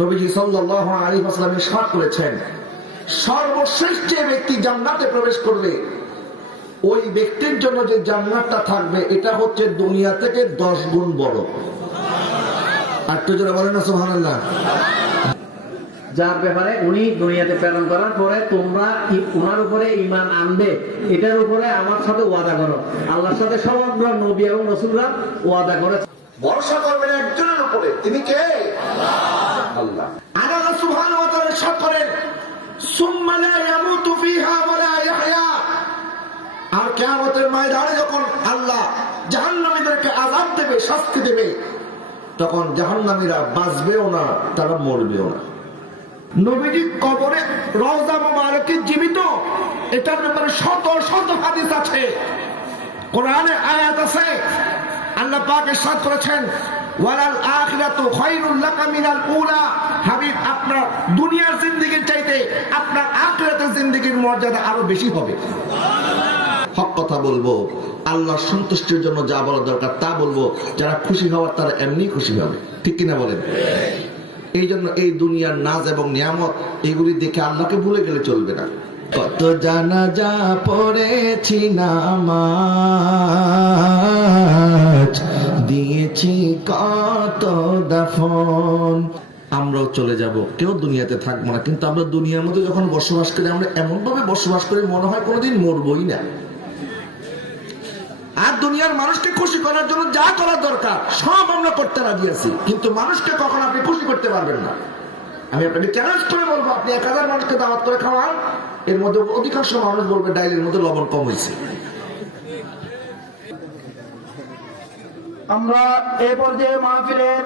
নবীজি সাল্লাল্লাহু আলাইহি ওয়াসাল্লাম ইরশাদ করেছেন, সর্বশ্রেষ্ঠ যে ব্যক্তি জান্নাতে প্রবেশ করবে ওই ব্যক্তির জন্য যে জান্নাতটা থাকবে এটা হচ্ছে দুনিয়া থেকে 10 গুণ বড়। আর একটু জোরে বলেন না সুবহানাল্লাহ। যার ব্যাপারে উনি দুনিয়াতে প্রেরণ করার পরে তোমরা উনার উপরে ঈমান আনবে, এটার উপরে আমার সাথে ওয়াদা করো। আল্লাহর সাথে সমগ্র নবী এবং রাসূলরা ওয়াদা করেছে। ভরসা করবেন একজনের উপরে, তিনি কে? আল্লাহ। আর আল্লাহ সুবহানাহু ওয়া তাআলা ইরশাদ করেন, সুম্মা লা ইয়ামুতু ফিহা ওয়া লা ইয়াহইয়া। আর কিয়ামতের ময়দানে যখন আল্লাহ জাহান্নামীদেরকে আযাব দেবে, শাস্তি দেবে, তখন জাহান্নামীরা বাঁচবেও না, তারা মরবেও না। নবীজি কবরে রওজা মুবারকে জীবিত, এটার ব্যাপারে শত শত হাদিস আছে, কোরআনে আয়াত আছে। আল্লাহ পাক ইরশাদ করেছেন, ওয়ালাল আখিরাতু খায়রুল লাকা মিনাল উলা। হাবিব, আপনার দুনিয়ার জিন্দেগির চাইতে আপনার আখিরাতের জিন্দেগির মর্যাদা আরো বেশি হবে। হক কথা বলবো, আল্লাহর সন্তুষ্টির জন্য যা বলা দরকার তা বলবো। যারা খুশি হওয়ার তারা এমনি খুশি হবে, ঠিক কিনা বলেন? এই জন্য এই দুনিয়ার নাজ এবং নিয়ামত এগুলি দেখে আল্লাহকে ভুলে গেলে চলবে না। কত জানাজা পড়েছি নামাজ দিয়েছি, কত দাফন। আমরাও চলে যাব, কেউ দুনিয়াতে থাকবো না, কিন্তু আমরা দুনিয়ার মধ্যে যখন বসবাস করি আমরা এমন ভাবে বসবাস করি মনে হয় কোনোদিন মরবই না। আর দুনিয়ার মানুষকে খুশি করার জন্য যা করার দরকার সব আমরা করতে রাজি আছি, কিন্তু মানুষকে কখন আপনি খুশি করতে পারবেন না। আমি আপনাকে চ্যালেঞ্জ করে বলবো, আপনি 1000 মানুষকে দাওয়াত করে খাওয়ান, এর মধ্যে অধিকাংশ মানুষ বলবে ডাইলের মধ্যে লবণ কম হয়েছে। আমরা এই পর্যায়ে মাহফিলের